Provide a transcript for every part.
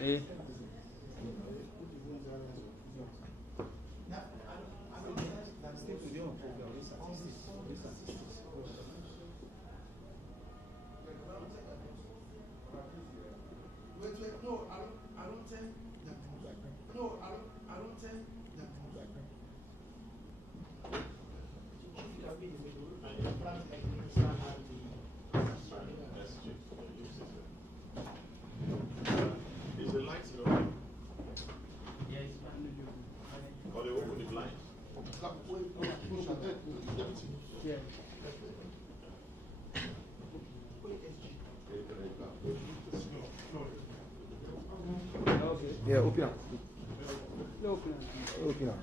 Eh. Is the lights on? Or they open the blind? Yeah, open up. Open up.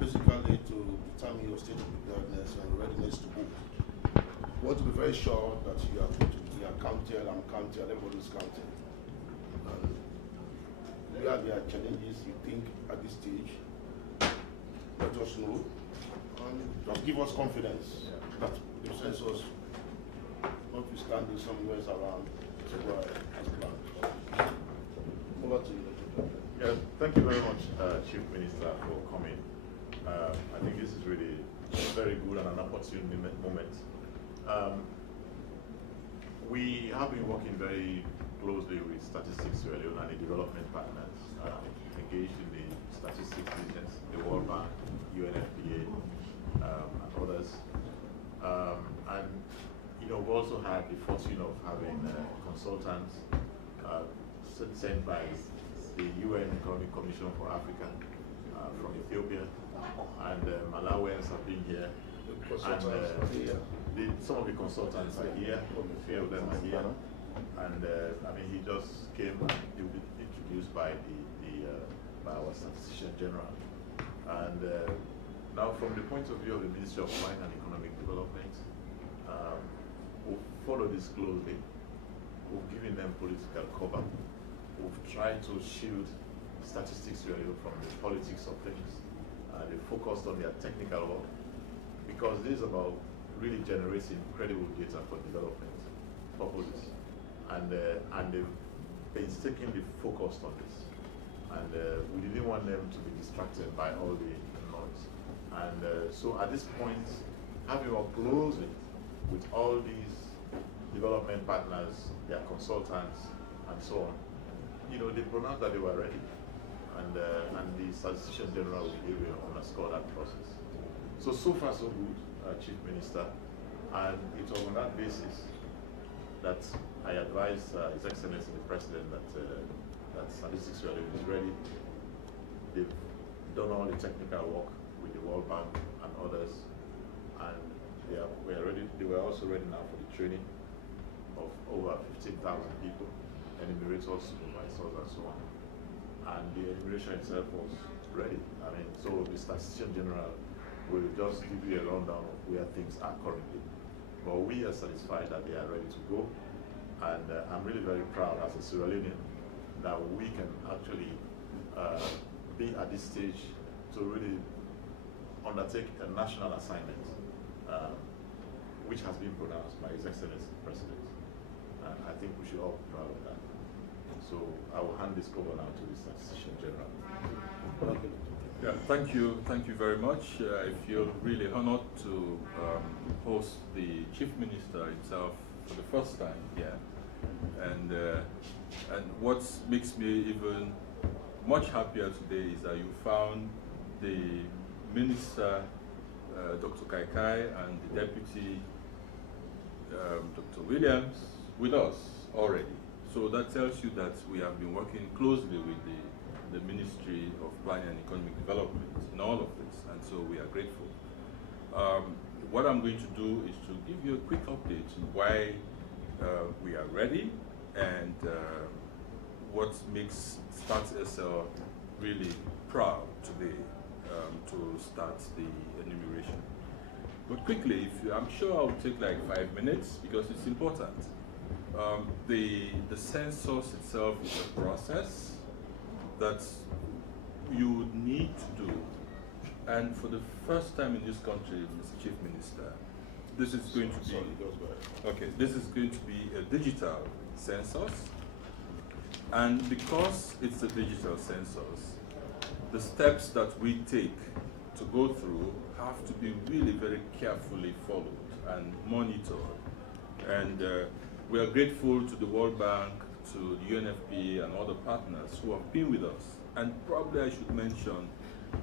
Basically to determine your state of preparedness and readiness to move. You want to be very sure that you are going to be counted and counted, everybody's counted. And where there are challenges you think at this stage, let us know and just give us confidence that the census, notwithstanding somewhere around, to go as planned. Over to you. Yeah, thank you very much, Chief Minister, for coming. I think this is really very good and an opportune moment. We have been working very closely with Statistics Sierra Leone and the development partners engaged in the statistics business, the World Bank, UNFPA, and others. And you know, we've also had the fortune of having consultants sent by the UN Economic Commission for Africa from Ethiopia, and Malawians have been here, and some of the consultants are here, a few of them are here, and I mean, he just came and he will be introduced by by our Statistician General. And now, from the point of view of the Ministry of Mine and Economic Development, we'll follow this closely. We've given them political cover. We've tried to shield statistics really from the politics of things. They focused on their technical work because this is about really generating credible data for development purposes. And they've painstakingly focused on this. And we didn't want them to be distracted by all the noise. And so at this point, having worked closely with all these development partners, their consultants, and so on, you know, they pronounced that they were ready. And the Statistician General will underscore that process. So far so good, Chief Minister. And it was on that basis that I advised His Excellency the President that Statistics Sierra Leone is ready. They've done all the technical work with the World Bank and others, and we are ready. They were also ready now for the training of over 15,000 people, enumerators, supervisors, and so on. And the enumeration itself was ready. I mean, so the Statistician General will just give you a rundown of where things are currently. But we are satisfied that they are ready to go. And I'm really very proud as a Sierra Leonean that we can actually being at this stage to really undertake a national assignment, which has been pronounced by His Excellency the President. I think we should all be proud of that. So I will hand this over now to the Statistician General. Yeah, thank you very much. I feel really honored to host the Chief Minister himself for the first time here, and what makes me even much happier today is that you found the Minister, Dr. Kaikai, and the Deputy, Dr. Williams, with us already. So that tells you that we have been working closely with the Ministry of Planning and Economic Development in all of this, and so we are grateful. What I'm going to do is to give you a quick update on why we are ready and what makes StartSL really proud today to start the enumeration. But quickly, I'm sure I'll take like 5 minutes because it's important. The census itself is a process that you would need to do. And for the first time in this country, Mr. Chief Minister, this is going to be this is going to be a digital census. And because it's a digital census, the steps that we take to go through have to be really very carefully followed and monitored. And we are grateful to the World Bank, to the UNFPA and other partners who have been with us. And probably I should mention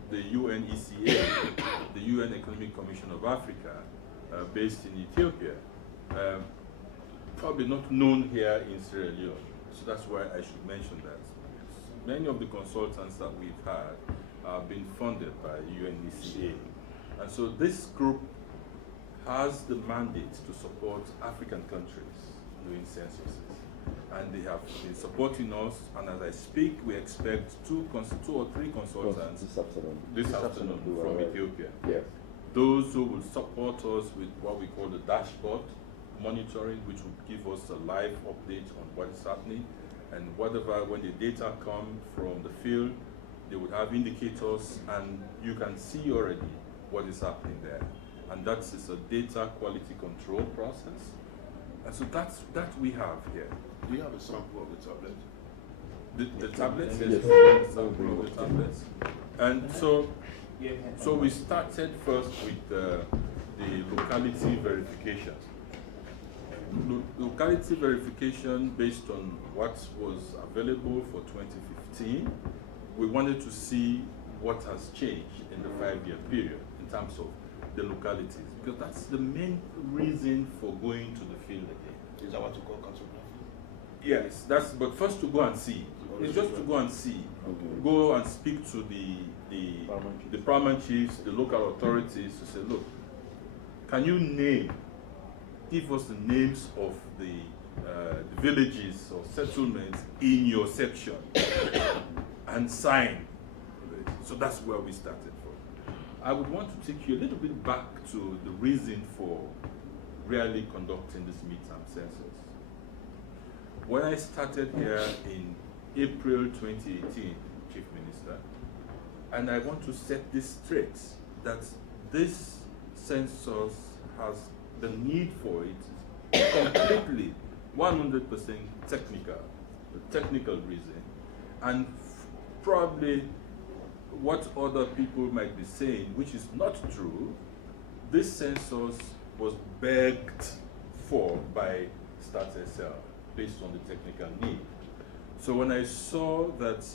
the UNECA, the UN Economic Commission of Africa, based in Ethiopia, probably not known here in Sierra Leone. So that's why I should mention that. Many of the consultants that we've had have been funded by UNECA. And so this group has the mandate to support African countries doing censuses. And they have been supporting us, and as I speak, we expect two or three consultants this afternoon from Ethiopia. Yes. Those who will support us with what we call the dashboard monitoring, which will give us a live update on what is happening, and whatever, when the data come from the field, they would have indicators, and you can see already what is happening there. And that is a data quality control process. And so that we have here. Do you have a sample of the tablet? The tablets, Yes. yes, sample of the tablets. And so we started first with the locality verification. Locality verification based on what was available for 2015. We wanted to see what has changed in the 5-year period in terms of the localities, because that's the main reason for going to the field again. Is that what you call cartography? Yes, but first to go and see. It's just to go and see. Okay. Go and speak to the paramount chiefs, the local authorities, to say, look, can you give us the names of the villages or settlements in your section and sign. So that's where we started from. I would want to take you a little bit back to the reason for really conducting this midterm census. When I started here in April 2018, Chief Minister, and I want to set this straight, that this census has the need for it completely 100% technical, the technical reason, and probably what other people might be saying, which is not true. This census was begged for by StartSL based on the technical need. So when I saw that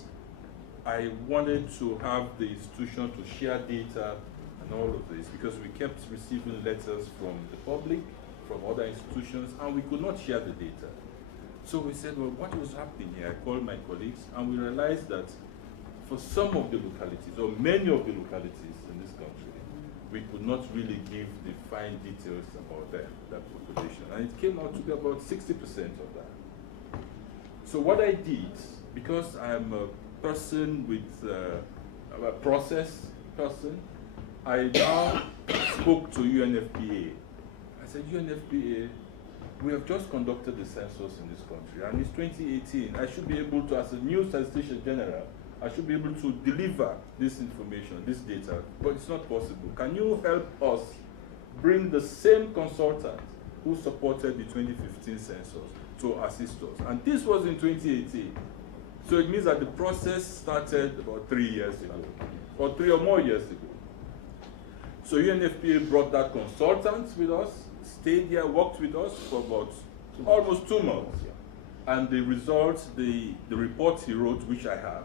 I wanted to have the institution to share data and all of this, because we kept receiving letters from the public, from other institutions, and we could not share the data. So we said, well, what was happening here? I called my colleagues, and we realized that for some of the localities, or many of the localities in this country, we could not really give the fine details about them, that population. And it came out to be about 60% of that. So what I did, because I'm a person with a process person, I now spoke to UNFPA. I said, UNFPA, we have just conducted the census in this country, and it's 2018. I should be able to, as a new Statistician General, I should be able to deliver this information, this data, but it's not possible. Can you help us bring the same consultant who supported the 2015 census to assist us? And this was in 2018. So it means that the process started about 3 years ago, or 3 or more years ago. So UNFPA brought that consultant with us, stayed here, worked with us for about almost 2 months. And the results, the report he wrote, which I have,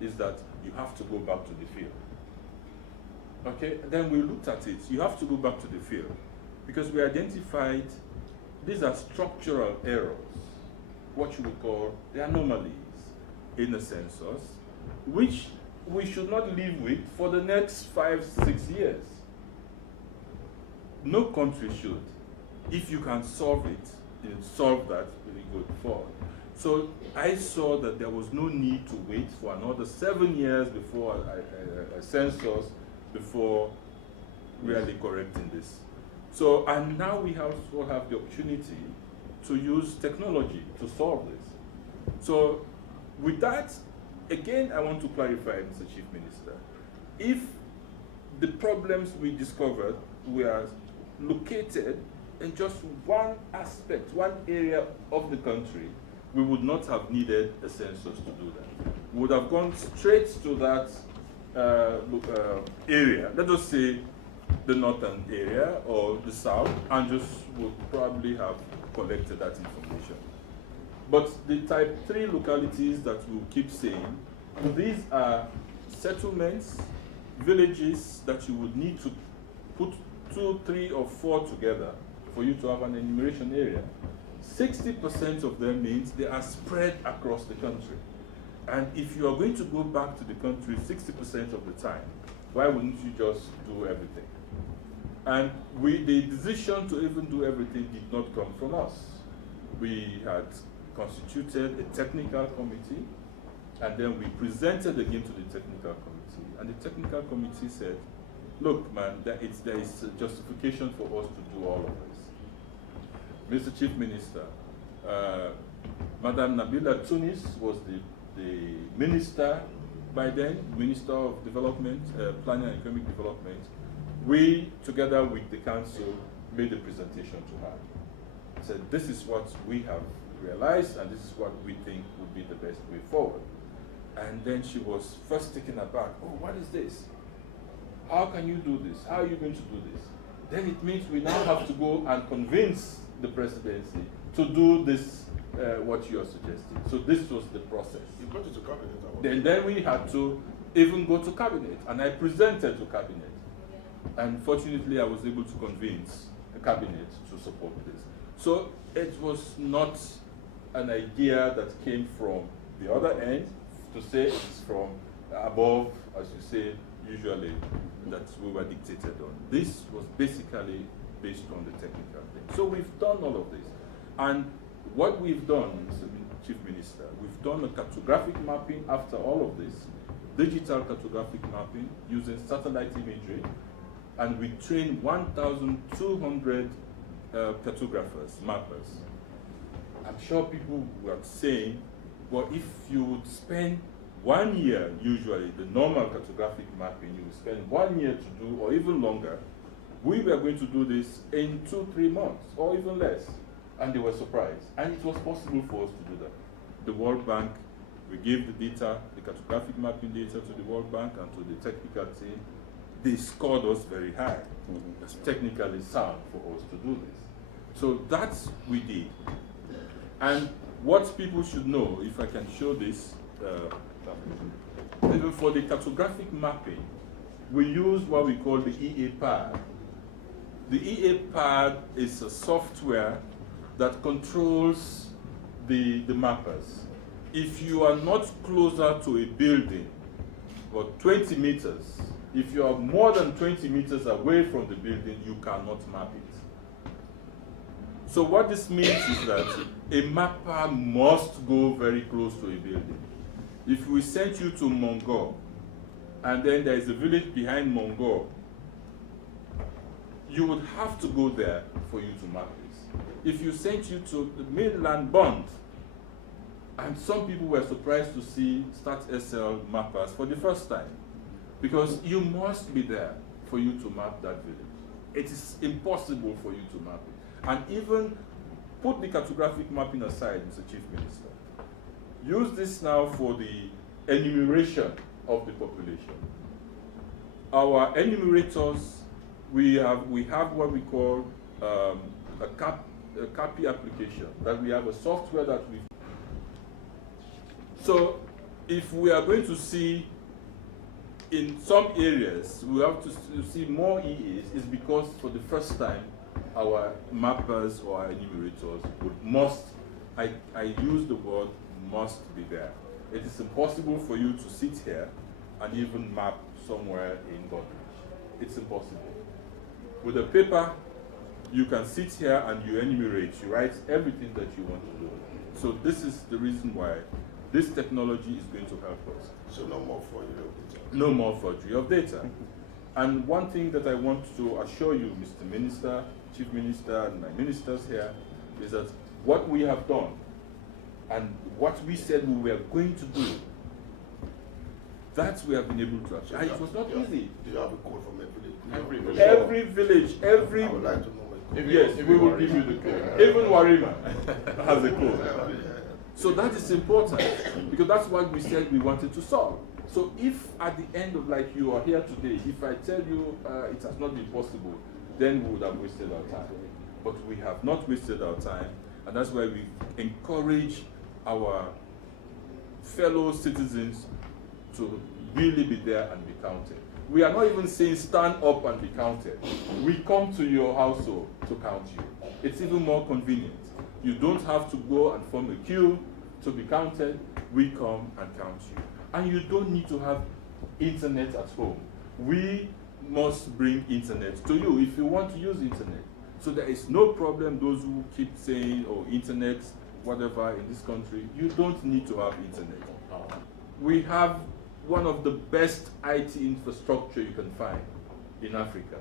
is that you have to go back to the field. Okay, then we looked at it. You have to go back to the field because we identified these are structural errors, what you would call the anomalies in the census, which we should not live with for the next 5, 6 years. No country should. If you can solve it, you solve that, really good forward. So I saw that there was no need to wait for another 7 years before a census, before really correcting this. So, and now we also have the opportunity to use technology to solve this. So with that, again, I want to clarify, Mr. Chief Minister, if the problems we discovered were located in just one aspect, one area of the country, we would not have needed a census to do that. We would have gone straight to that area, let us say the northern area or the south, and just would probably have collected that information. But the type 3 localities that we'll keep saying, these are settlements, villages that you would need to put 2, 3, or 4 together for you to have an enumeration area. 60% of them means they are spread across the country. And if you are going to go back to the country 60% of the time, why wouldn't you just do everything? And the decision to even do everything did not come from us. We had constituted a technical committee, and then we presented again to the technical committee. And the technical committee said, look, man, there is a justification for us to do all of this. Mr. Chief Minister, Madam Nabila Tunis was the minister by then, Minister of Development, Planning and Economic Development. We, together with the council, made a presentation to her. Said, this is what we have realized, and this is what we think would be the best way forward. And then she was first taken aback. Oh, what is this? How can you do this? How are you going to do this? Then it means we now have to go and convince the presidency to do this, what you are suggesting. So this was the process. You brought it to cabinet. Then we had to even go to cabinet, and I presented to cabinet. And fortunately, I was able to convince the cabinet to support this. So it was not an idea that came from the other end, to say it's from above, as you say, usually, that we were dictated on. This was basically based on the technical thing. So we've done all of this. And what we've done, Mr. Chief Minister, we've done a cartographic mapping after all of this, digital cartographic mapping using satellite imagery, and we trained 1,200 cartographers, mappers. I'm sure people were saying, well, if you would spend 1 year, usually the normal cartographic mapping, you would spend 1 year to do, or even longer. We were going to do this in 2, 3 months, or even less. And they were surprised. And it was possible for us to do that. The World Bank, we gave the data, the cartographic mapping data to the World Bank and to the technical team. They scored us very high. It's technically sound for us to do this. So that's we did. And what people should know, if I can show this, even for the cartographic mapping, we use what we call the EAPAD. The EAPAD is a software that controls the mappers. If you are not closer to a building, about 20 meters, if you are more than 20 meters away from the building, you cannot map it. So what this means is that a mapper must go very close to a building. If we sent you to Mongo, and then there is a village behind Mongo, you would have to go there for you to map this. If you sent you to the mainland Bond, And some people were surprised to see StartSL mappers for the first time, because you must be there for you to map that village. It is impossible for you to map it. And even put the cartographic mapping aside, Mr. Chief Minister. Use this now for the enumeration of the population. Our enumerators, we have what we call a CAPI application, that we have a software that we. So if we are going to see in some areas, we have to see more EAs, is because for the first time, our mappers or our enumerators I use the word must be there. It is impossible for you to sit here and even map somewhere in Godrej. It's impossible. With a paper, you can sit here and you enumerate, you write everything that you want to do. So this is the reason why this technology is going to help us. So no more forgery of data. No more forgery of data. And one thing that I want to assure you, Mr. Minister, Chief Minister, and my ministers here, is that what we have done and what we said we were going to do, that we have been able to achieve. And it was not easy. Do you have a code from every village? Every village, every... I would like to know my code. Yes, we will give you the code. Even Warima has a code. So that is important, because that's what we said we wanted to solve. So if at the end of, like you are here today, if I tell you it has not been possible, then we would have wasted our time. But we have not wasted our time, and that's why we encourage our fellow citizens to really be there and be counted. We are not even saying stand up and be counted. We come to your household to count you. It's even more convenient. You don't have to go and form a queue to be counted. We come and count you. And you don't need to have internet at home. We must bring internet to you if you want to use internet. So there is no problem, those who keep saying, oh, internet, whatever, in this country, you don't need to have internet. We have one of the best IT infrastructure you can find in Africa.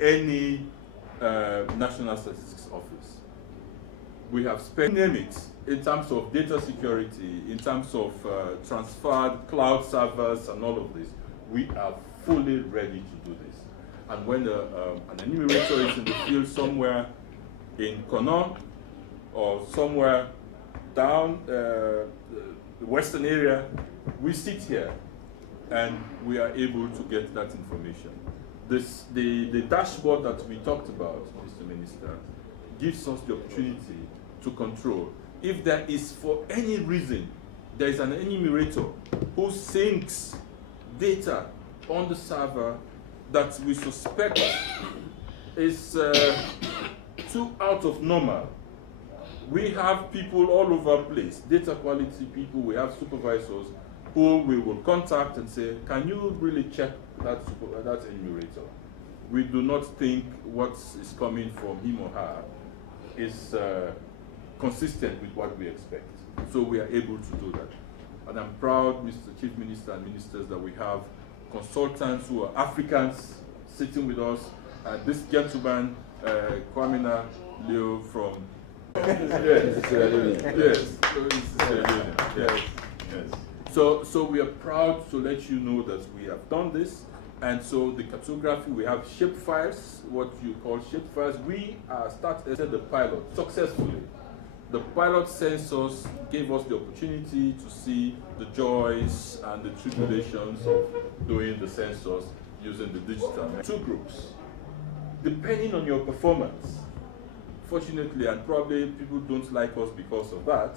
Any National Statistics Office. We have spent, name it, in terms of data security, in terms of transferred cloud servers and all of this. We are fully ready to do this. And when an enumerator is in the field somewhere in Konon or somewhere down the western area, we sit here and we are able to get that information. The dashboard that we talked about, Mr. Minister, gives us the opportunity to control. If there is, for any reason, there is an enumerator who syncs data on the server that we suspect is too out of normal. We have people all over the place, data quality people, we have supervisors who we will contact and say, can you really check that enumerator? We do not think what is coming from him or her is consistent with what we expect. So we are able to do that. And I'm proud, Mr. Chief Minister and ministers, that we have consultants who are Africans sitting with us. This gentleman, Kwamina Leo from... So we are proud to let you know that we have done this. And so the cartography, we have shapefiles, what you call shapefiles. We started the pilot successfully. The pilot census gave us the opportunity to see the joys and the tribulations of doing the census using the digital. Two groups, depending on your performance. Fortunately, and probably people don't like us because of that,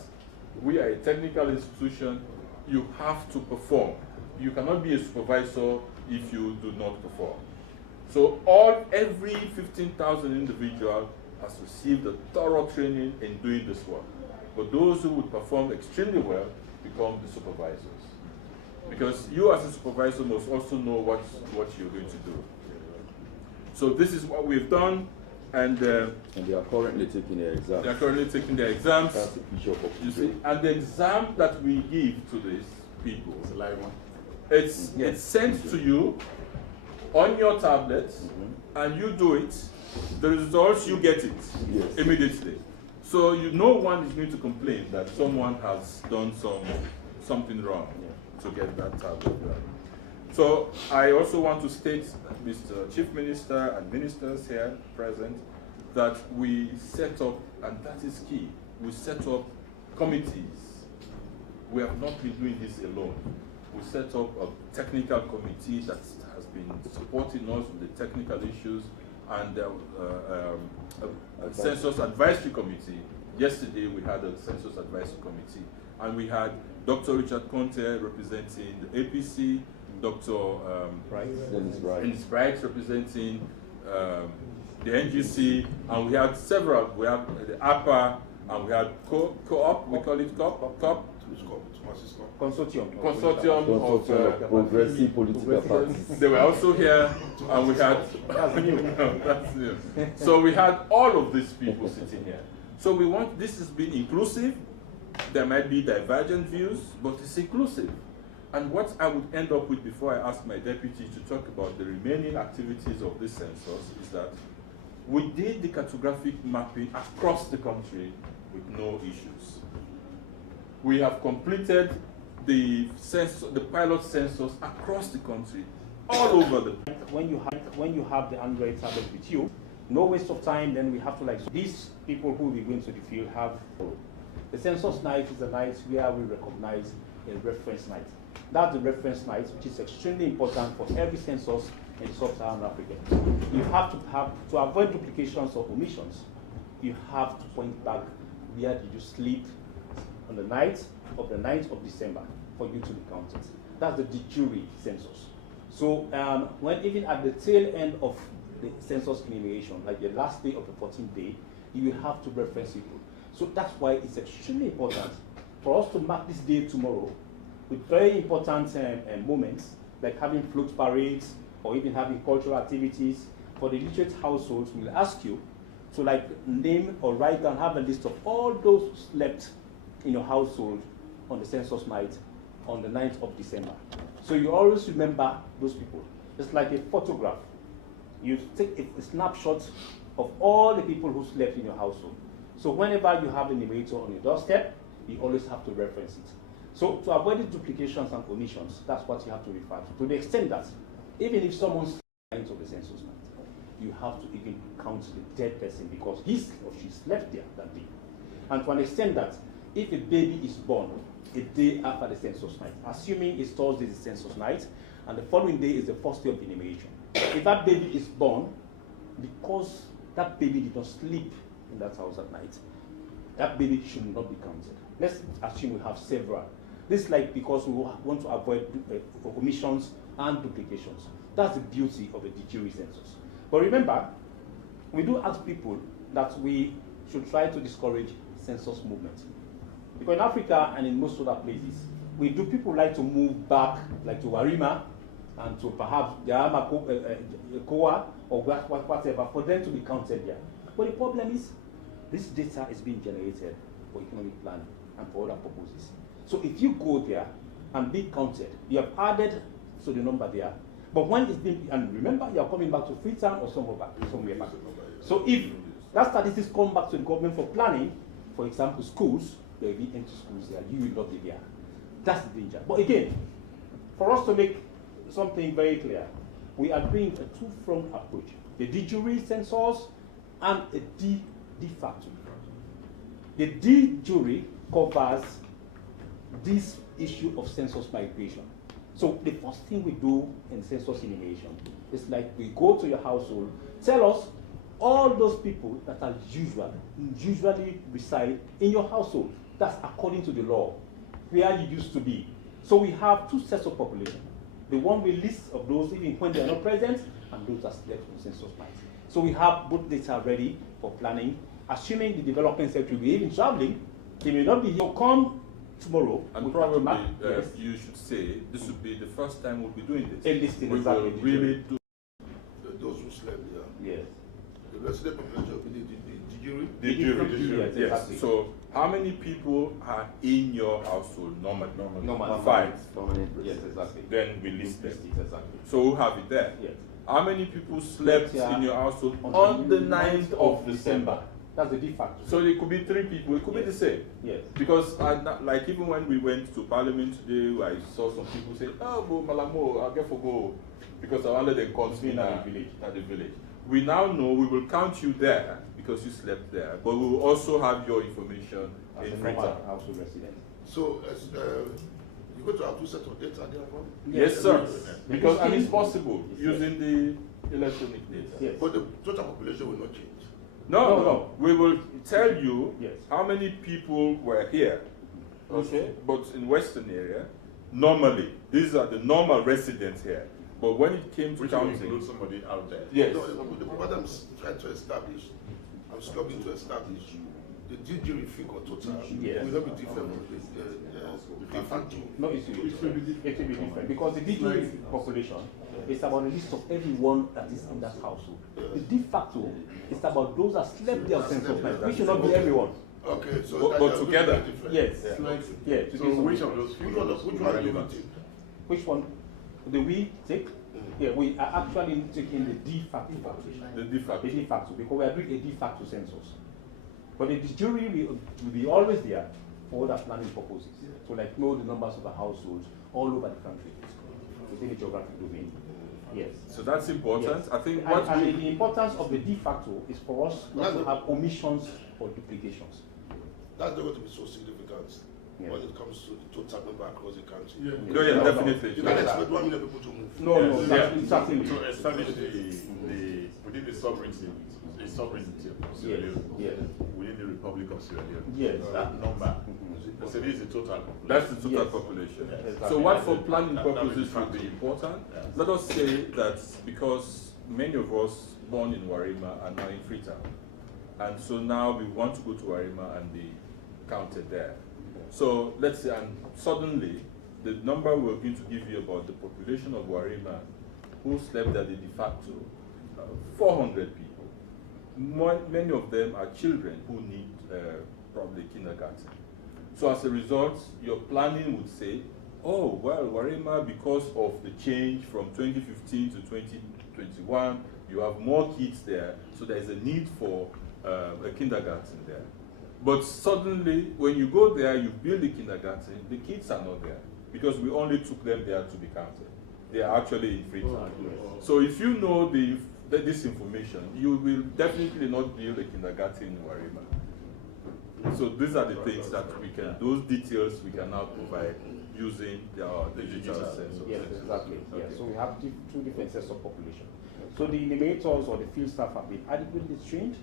we are a technical institution. You have to perform. You cannot be a supervisor if you do not perform. So every 15,000 individual has received a thorough training in doing this work. But those who would perform extremely well become the supervisors. Because you as a supervisor must also know what you're going to do. So this is what we've done. And they are currently taking their exams. They are currently taking their exams. That's a picture of you see, and the exam that we give to these people, It's a live one. it's sent to you on your tablet, and you do it. The results, you get it immediately. So no one is going to complain that someone has done something wrong to get that type of So I also want to state, Mr. Chief Minister and ministers here present, that we set up, and that is key, we set up committees. We have not been doing this alone. We set up a technical committee that has been supporting us with the technical issues, and a census advisory committee. Yesterday we had a census advisory committee, and we had Dr. Richard Conte representing the APC, Dr. Dennis Bright representing the NGC, and we had several. We had the APA, and we had co-op. We call it COP. Consortium of progressive political parties. They were also here, and we had. That's new. So we had all of these people sitting here. So we want this has been inclusive. There might be divergent views, but it's inclusive. And what I would end up with before I ask my deputy to talk about the remaining activities of this census is that we did the cartographic mapping across the country with no issues. We have completed the pilot census across the country, all over the. When you have the Android tablet with you, no waste of time. Then we have to so these people who will be going to the field have the census night is the night where we recognize a reference night. That's the reference night, which is extremely important for every census in Sub-Saharan Africa. You have to avoid duplications or omissions. You have to point back where did you sleep on the night of the 9th of December for you to be counted. That's the de jure census. So when even at the tail end of the census enumeration, like the last day of the 14th day, you will have to reference people. So that's why it's extremely important for us to mark this day tomorrow with very important moments, like having float parades or even having cultural activities. For the literate households, we'll ask you to name or write down, have a list of all those who slept in your household on the census night on the 9th of December. So you always remember those people. It's like a photograph. You take a snapshot of all the people who slept in your household. So whenever you have a numerator on your doorstep, you always have to reference it. So to avoid the duplications and omissions, that's what you have to refer to the extent that even if someone's into the census night, you have to even count the dead person because he or she slept there that day. And to an extent that if a baby is born a day after the census night, assuming it's Thursday the census night, and the following day is the first day of the enumeration, if that baby is born because that baby did not sleep in that house at night, that baby should not be counted. Let's assume we have several. This is because we want to avoid omissions and duplications. That's the beauty of a de jure census. But remember, we do ask people that we should try to discourage census movement. Because in Africa and in most other places, people like to move back, like to Warima and to perhaps Yama Koa or whatever, for them to be counted there. But the problem is, this data is being generated for economic planning and for other purposes. So if you go there and be counted, you have added to the number there, but when it's been, and remember, you are coming back to Freetown or somewhere back. So if that statistics come back to the government for planning, for example, schools, there will be empty schools there, you will not be there. That's the danger. But again, for us to make something very clear, we are doing a two-pronged approach. The de jure census and a de facto. The de jure covers this issue of census migration. So the first thing we do in census enumeration is we go to your household, tell us all those people that are usually reside in your household. That's according to the law, where you used to be. So we have two sets of population. The one we list of those even when they are not present, and those that slept on census night. So we have both data ready for planning, assuming the development sector will be even traveling. They may not be here. Come tomorrow. And probably you should say this would be the first time we'll be doing this. A listing, we exactly. will really do Those who slept there. Yes. The resident population will be the jury. the jury. Yes. Exactly. So how many people are in your household normally? Normally. 5. Yes, exactly. Then we list them. Exactly. So we'll have it there. Yes. How many people slept Yeah. in your household on the 9th of December? That's the de facto. So it could be 3 people, it could be the same. Yes. Because like even when we went to Parliament today, I saw some people say, oh, bo Malamo, I'll get for go because I wanted them come It's been at the village. At the village. We now know we will count you there because you slept there, but we will also have your information As a in normal Freetown. household resident. So, you go to have 2 sets of data there from? Yes, sir. Yes. Because and Yes. it's possible Yes. using the electronic data. Yes. But the total population will not change. No. We will tell you Yes. how many people were here. Okay. But in Western area, normally these are the normal residents here. But when it came to Which will counting, include somebody out there. yes. No, what I'm trying to establish, I'm struggling to establish, the DG figure total Yes. will not be different from the de facto. No, it will be different because the DG population is about a list of everyone that is in that household. The de facto is about those that slept there on census night, which should not be everyone. Okay, so But that- that's together. very different. Yes. Yeah. Yeah. to So do so. which of those Which figures one are do you relevant? take? Which one do we take? Yeah, we are actually taking the de facto population. The de facto. The de facto, because we are doing a de facto census. But the jury will be always there for other planning purposes. So like know the numbers of the households all over the country within the geographic domain. Yes. So that's important. Yes. I think And, what and we, the importance of the de facto is for us not to have omissions or duplications. That's not going to be so significant Yeah. when it comes to the total number across the country. no, yeah, definitely. You can expect 1 million people to move. No, no, Yeah. certainly. To establish the within the sovereignty of Sierra Yes, Leone, yes. within the Republic of Sierra Leone. Yes. That number. So this is the total. That's the total Yes. population. Exactly. So what for planning That will purposes be would be factor. important? Yeah. Let us say that because many of us born in Warima are now in Freetown. And so now we want to go to Warima and be counted there. So let's say, and suddenly the number we're going to give you about the population of Warima who slept at the de facto, 400 people. Many of them are children who need probably kindergarten. So as a result, your planning would say, oh, well, Warima, because of the change from 2015 to 2021, you have more kids there, so there is a need for a kindergarten there. But suddenly, when you go there, you build a kindergarten, the kids are not there, because we only took them there to be counted. They are actually in Freetown. So if you know this information, you will definitely not build a kindergarten in Warima. So these are the things that we can, those details we can now provide using the digital census. Yes, exactly. Okay. Yes. So we have 2 different sets of population. So the animators or the field staff have been adequately trained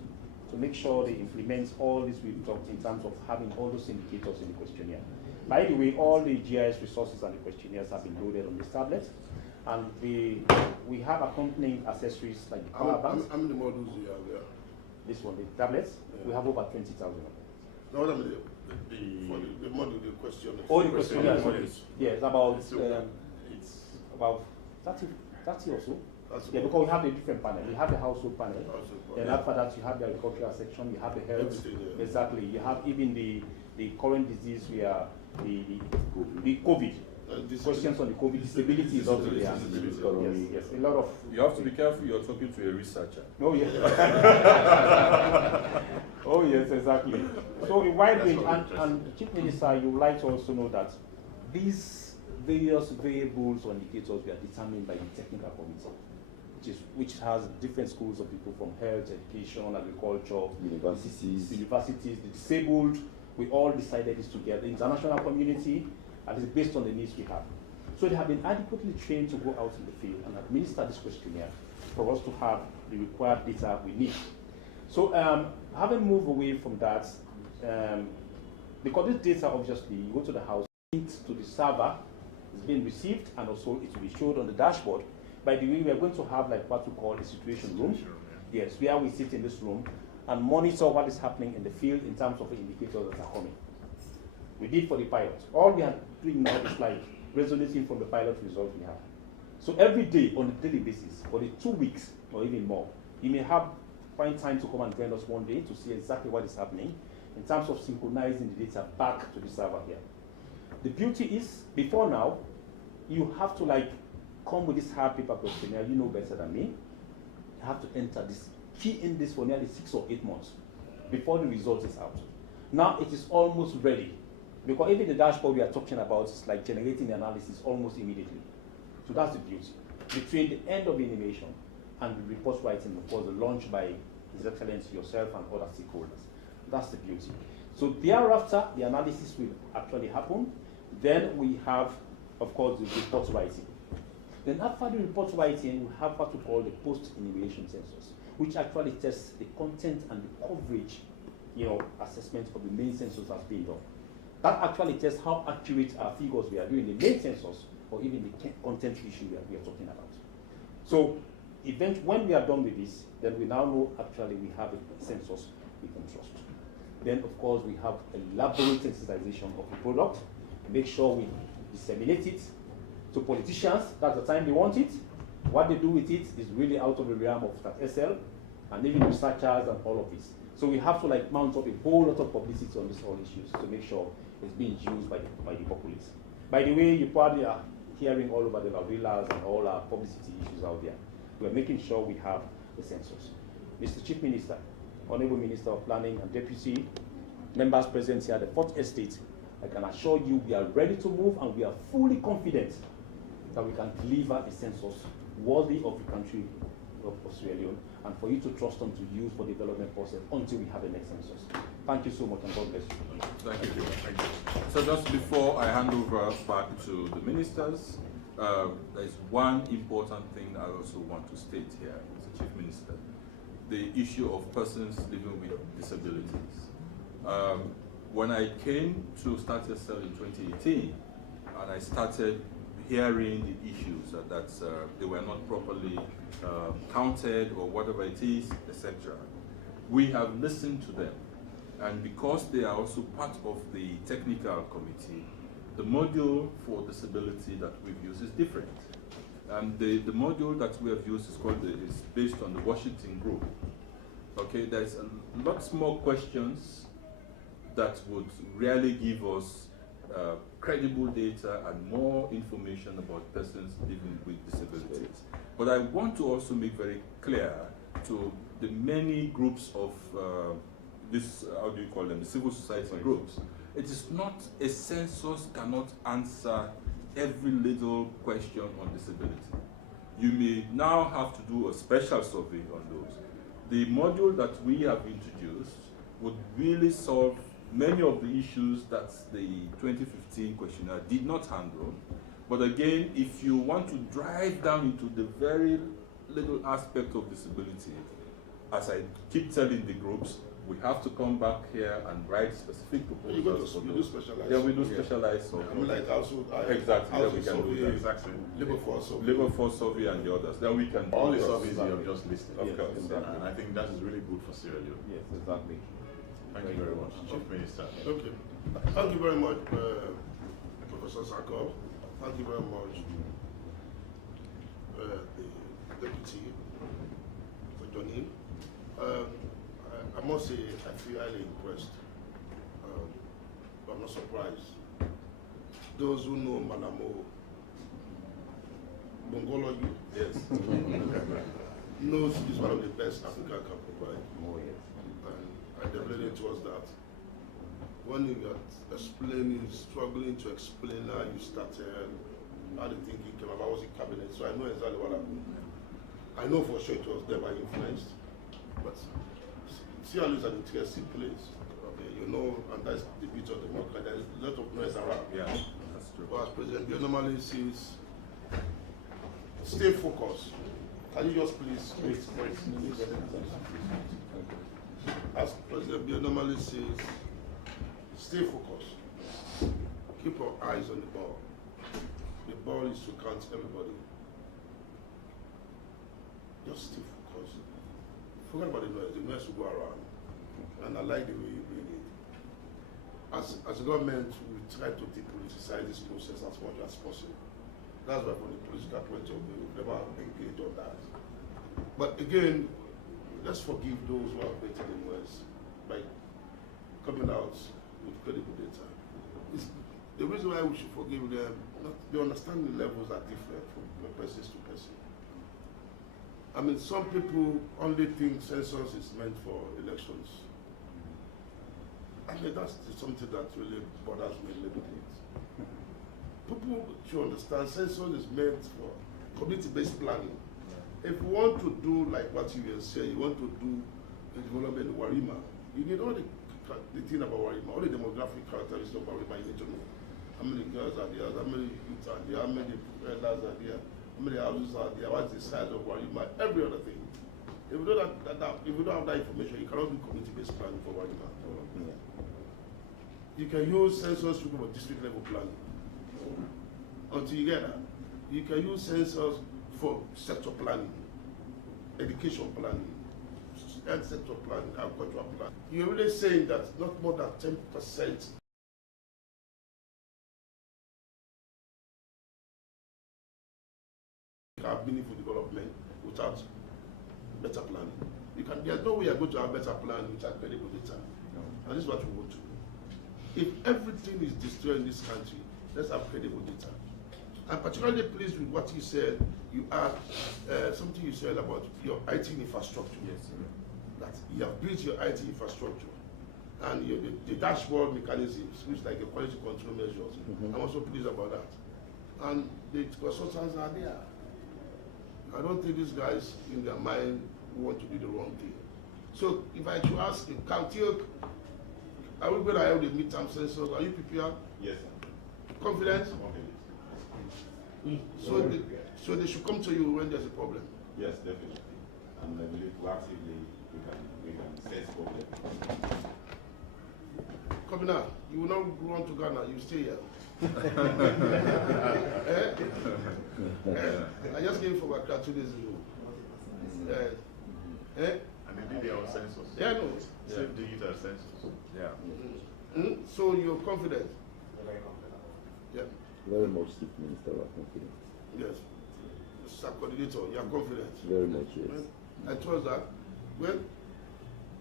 to make sure they implement all this we've talked in terms of having all those indicators in the questionnaire. By the way, all the GIS resources and the questionnaires have been loaded on this tablet. And we have accompanying accessories like the power banks. How many modules do you have there? This one, the tablets, we have over 20,000 of them. No, what I mean, The the module, the question. All the questionnaires, Questionnaires. yes, about it's about 30 or so. That's Yeah, because we have a different panel. We have the household panel. Household panel. Then after that, you have the agricultural section. You have the health. Everything, yeah. Exactly. You have even the current disease where the COVID. Questions on the COVID disability is also there. Disability. Yes, a lot of. You have to be careful, you're talking to a researcher. Oh yes. Oh yes, exactly. So a wide range, and the Chief Minister, you would like to also know that these various variables or indicators were determined by the technical committee, which has different schools of people from health, education, agriculture, Universities. the disabled. We all decided this together, the international community, and it's based on the needs we have. So they have been adequately trained to go out in the field and administer this questionnaire for us to have the required data we need. So having moved away from that, because this data obviously, you go to the house, linked to the server, it's being received, and also it will be showed on the dashboard. By the way, we are going to have like what we call a situation room. Yes, where we sit in this room and monitor what is happening in the field in terms of the indicators that are coming. We did for the pilot. All we are doing now is like resonating from the pilot results we have. So every day on a daily basis, for the 2 weeks or even more, you may find time to come and join us one day to see exactly what is happening in terms of synchronizing the data back to the server here. The beauty is, before now, you have to like come with this hard paper questionnaire, you know better than me. You have to enter this, key in this for nearly 6 or 8 months. before the result is out. Now it is almost ready, because even the dashboard we are talking about is like generating the analysis almost immediately. So that's the beauty. Between the end of the animation and the report writing, of course, the launch by His Excellency, yourself, and other stakeholders. That's the beauty. So thereafter, the analysis will actually happen. Then we have, of course, the report writing. Then after the report writing, we have what we call the post-enumeration census, which actually tests the content and the coverage, assessment of the main census that's being done. That actually tests how accurate our figures we are doing, the main census, or even the content issue we are talking about. So, when we are done with this, then we now know actually we have a census we can trust. Then, of course, we have elaborate sensitization of the product, make sure we disseminate it to politicians. That's the time they want it. What they do with it is really out of the realm of SL and even researchers and all of this. So we have to mount up a whole lot of publicity on these all issues to make sure it's being used by the populace. By the way, you probably are hearing all over the villas and all our publicity issues out there. We're making sure we have the census. Mr. Chief Minister, Honorable Minister of Planning and Deputy, members present here at the 4th Estate, I can assure you we are ready to move and we are fully confident that we can deliver a census worthy of the country of Sierra Leone and for you to trust them to use for the development process until we have the next census. Thank you so much and God bless you. Thank you. Thank you. So just before I hand over back to the ministers, there's one important thing I also want to state here, Mr. Chief Minister, the issue of persons living with disabilities. When I came to Start SL in 2018, and I started hearing the issues that they were not properly counted or whatever it is, etc. We have listened to them, and because they are also part of the technical committee, the module for disability that we've used is different. And the module that we have used is based on the Washington Group. Okay, there's a lot more questions that would really give us credible data and more information about persons living with disabilities. But I want to also make very clear to the many groups of how do you call them, the civil society groups, it is not, a census cannot answer every little question on disability. You may now have to do a special survey on those. The module that we have introduced would really solve many of the issues that the 2015 questionnaire did not handle. But again, if you want to drive down into the very little aspect of disability, as I keep telling the groups, we have to come back here and write specific proposals. You do specialized. Yeah, we do specialized survey. I mean, like household, exactly, yeah, we can do that. Exactly. labor force survey. Labor force survey and the others. Then we can All the do surveys you exactly. have just listed. Of Yes, course. exactly. And I think that is really good for Sierra Leone. Yes, exactly. Thank you very much, Chief Minister. Okay. Thank you very much, Professor Sako. Thank you very much, the Deputy, for joining. I must say, I feel highly impressed. But I'm not surprised. Those who know Malamo, Bongolo Yes. knows he's one of the best Africa can provide. Oh, yes. And I definitely trust that. When you got explaining, struggling to explain how you started, how the thinking came about, was in cabinet, so I know exactly what happened. I know for sure it was never influenced, but Sierra Leone is an interesting place. Okay, you know, and that's the beauty of democracy. There's a lot of noise around. Yeah, that's true. But as President Bill normally says, stay focused. Can you just please wait? As President Bill normally says, stay focused. Keep your eyes on the ball. The ball is to count everybody. Just stay focused. Forget about the noise. The noise will go around. And I like the way you bring it. As a government, we try to depoliticize this process as much as possible. That's why from the political point of view, we've never engaged on that. But again, let's forgive those who have created the noise by coming out with credible data. The reason why we should forgive them, the understanding levels are different from person to person. I mean, some people only think census is meant for elections. I mean, that's something that really bothers me a little bit. People should understand census is meant for community-based planning. If you want to do like what you were saying, you want to do the development in Warima, you need all the thing about Warima, all the demographic characteristics of Warima. You need to know how many girls are there, how many youth are there, how many elders are there, how many houses are there, what's the size of Warima, every other thing. If you don't if you don't have that information, you cannot do community-based planning for Warima. Yeah. You can use census for district level planning. Until you get that, you can use census for sector planning, education planning, health sector planning, agricultural planning. You're really saying that not more than 10% have meaningful development without better planning. There's no way you're going to have better plan without credible data. And this is what we want to do. If everything is destroyed in this country, let's have credible data. I'm particularly pleased with what you said. You had something you said about your IT infrastructure. Yes. That you have built your IT infrastructure. And the dashboard mechanisms, which like the quality control measures. I'm also pleased about that. And the consultants are there. I don't think these guys in their mind want to do the wrong thing. So if I should ask you, are we going to have the midterm census? Are you prepared? Yes, sir. Confident? Okay. So they should come to you when there's a problem. Yes, definitely. And I believe proactively we can sense problem. Coming out, you will not run to Ghana, you stay here. I just came from Accra 2 days ago. And they did their own census. Yeah, no. Same digital census. Yeah. So you're confident? Yeah. Very much, Chief Minister, we are confident. Yes. Mr. Coordinator, you're confident? Very much, yes. I trust that. Well,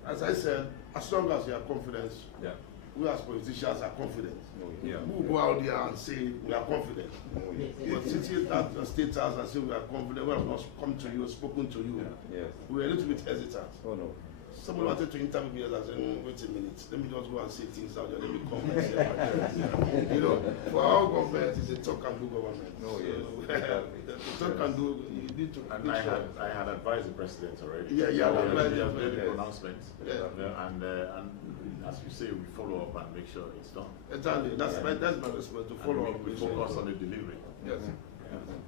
as I said, as long as you are confident, Yeah. we as politicians are confident. Yeah. We will go out there and say we are confident. But sitting at the State House and say we are confident, we have not come to you, spoken to you. Yes. We were a little bit hesitant. Oh, no. Someone wanted to interview me and I said, wait a minute, let me just go and say things out there, let me come and say my things. You know, for our government, it's a talk and do government. Oh, yes. So, talk and do, you need to. And I had advised the president already. Yeah, yeah, So advised he has the made the president. pronouncement. Yeah. And as you say, we follow up and make sure it's done. Exactly, that's my response, to follow up. We focus on the delivery. Yes.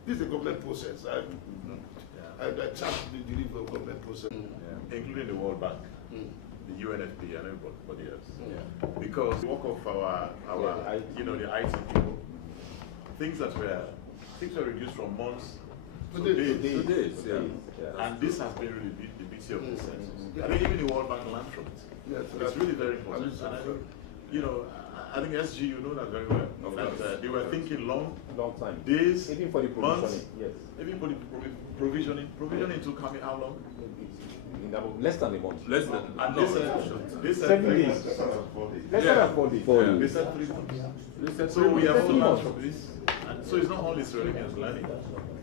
This is a government process. I track the delivery of government process. Including the World Bank, the UNFP, and everybody else. Because the work of our the IT people, things were reduced from months to days. Days, yeah. And this has been really the beauty of this census. I think even the World Bank learned from it. Yes, It's really very important. And I think, I think SG, you know that very well. That they were thinking long time. days, Even for the months, provisioning, yes. even for the provisioning. Provisioning took how long? In about less than a month. Less than. And they said 7 3 days. months. Less than 4 days. 4 They days. said 3 months. They said So we have months. to learn from this. And so it's not only Sierra Leoneans learning,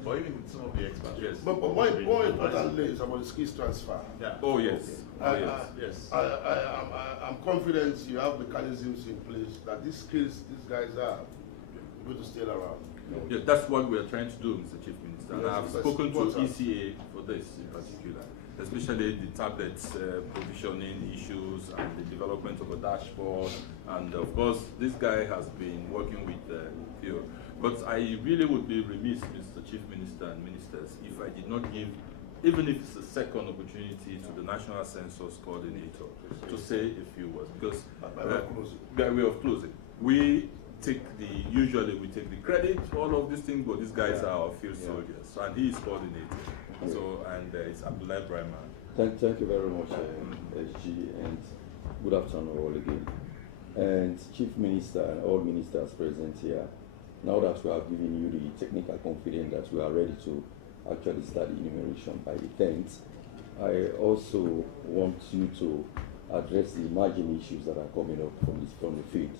but even some of the experts. Yes. But more importantly is about the skills transfer. Yeah. Oh, yes. Oh, yes. Yes. I'm confident you have mechanisms in place that these skills these guys are going to stay around. Yeah, that's what we are trying to do, Mr. Chief Minister. And Yes, I've that's spoken to important. ECA for this in particular, especially the tablets provisioning issues and the development of a dashboard. And of course, this guy has been working with Theo. But I really would be remiss, Mr. Chief Minister and ministers, if I did not give, even if it's a second opportunity, to the National Census Coordinator to say a few words. Because by way of closing, usually we take the credit for all of these things, but these guys are our field soldiers, and he is coordinating. So, and it's Abdullah Brahman. Thank you very much, SG, and good afternoon all again. And Chief Minister and all ministers present here, now that we have given you the technical confidence that we are ready to actually start the enumeration by the 10th, I also want you to address the emerging issues that are coming up from the field.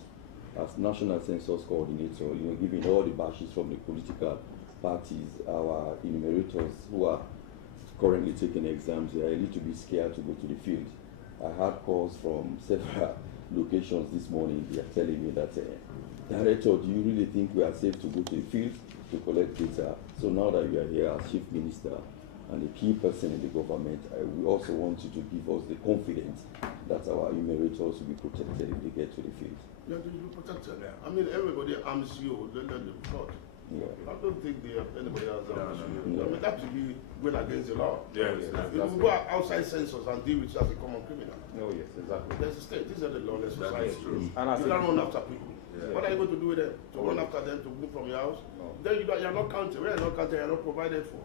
As National Census Coordinator, given all the bashes from the political parties, our enumerators who are currently taking exams, they are a little bit scared to go to the field. I had calls from several locations this morning, they are telling me that, Director, do you really think we are safe to go to the field to collect data? So now that you are here as Chief Minister and a key person in the government, we also want you to give us the confidence that our enumerators will be protected if they get to the field. Yeah, to be protected. I mean, everybody arms you, then the fraud. Yeah. I don't think anybody else arms you. No. I mean, that should be going against the law. Yes, You will go outside census and deal with it as a common criminal. Oh, yes, exactly. There's a state. These are the lawless That society. is true. And as You a- don't run after people. Yeah. What are you going to do with them? To run after them to move from your house? No. Then you're not counted. When you're not counted, you're not provided for.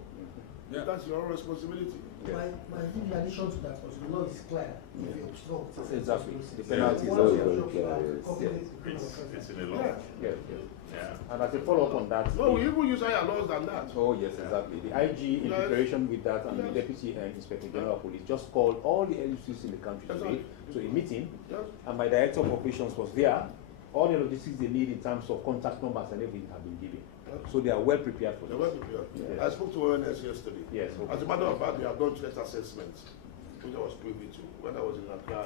Yeah. That's your own responsibility. My in addition to that, because the law is clear. If you obstruct, Exactly. The Yeah. penalty is once also you very obstruct, you clear, are yes. committing Yeah. criminal offense. It's in the law. Yeah. Yes, yes. Yeah. And as a follow-up on that, No, we even use higher laws than that. oh yes, exactly. The IG, in Yes. preparation with that, and Yes. the Deputy Inspector General of Police just called all the LUCs in the country today to a meeting, Yes. and my Director of Operations was there. All the logistics they need in terms of contact numbers and everything have been given. So they are well prepared for They this. were prepared. Yeah. I spoke to ONS yesterday. Yes, okay. As a matter of fact, we have done threat assessments, which I was privy to when I was in Accra.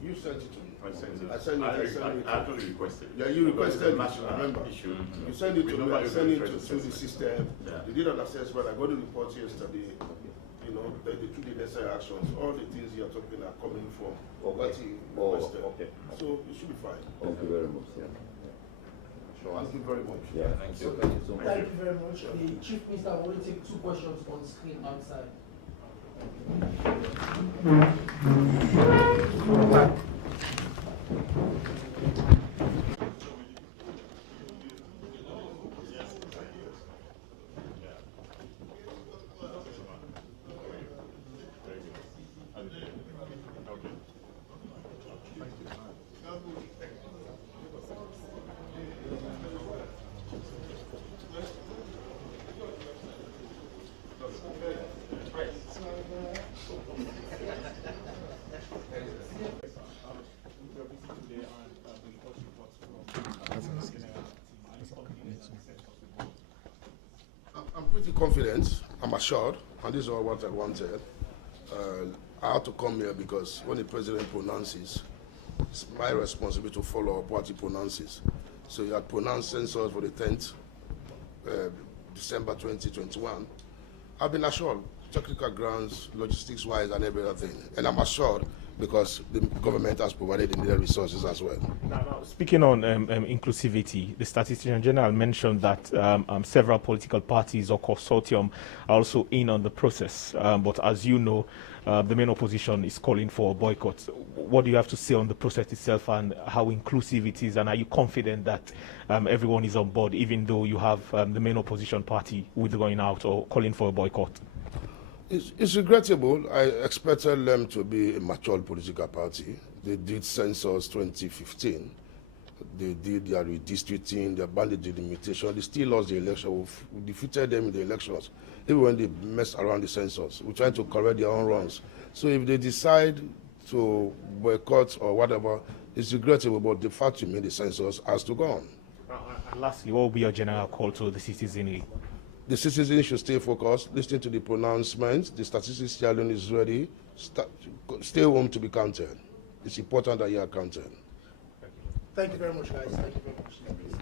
You sent it to me. I sent it. I sent it. I actually requested. Yeah, you Because requested it's a it, national remember. issue. You send it We to know me, why I you send do it threat through the assessment. system. Yeah. They did an assessment, I got the report yesterday. You know, they took the necessary actions. All the things you're talking are coming from what he Oh, requested. okay. So it should be fine. Thank you very much. Yeah. Thank you very much. Yeah. Thank So you. thank you so much. Thank you very much. The Chief Minister will only take 2 questions on screen outside. I'm pretty confident, I'm assured, and this is all what I wanted. I had to come here because when the president pronounces, it's my responsibility to follow up what he pronounces. So he had pronounced census for the 10th December 2021. I've been assured, technical grounds, logistics-wise, and everything, and I'm assured because the government has provided the needed resources as well. Now, speaking on inclusivity, the Statistician General mentioned that several political parties or consortium are also in on the process. But as you know, the main opposition is calling for a boycott. What do you have to say on the process itself and how inclusive it is? And are you confident that everyone is on board, even though you have the main opposition party withdrawing out or calling for a boycott? It's regrettable. I expected them to be a mature political party. They did census 2015. They did their redistricting, their bandit delimitation. They still lost the election. We defeated them in the elections, even when they messed around the census. We're trying to correct their own wrongs. So if they decide to boycott or whatever, it's regrettable, but the fact remains the census has to go on. And lastly, what will be your general call to the citizenry? The citizens should stay focused, listen to the pronouncements. The statistics challenge is ready. Stay home to be counted. It's important that you are counted. Thank you very much, guys. Thank you very much.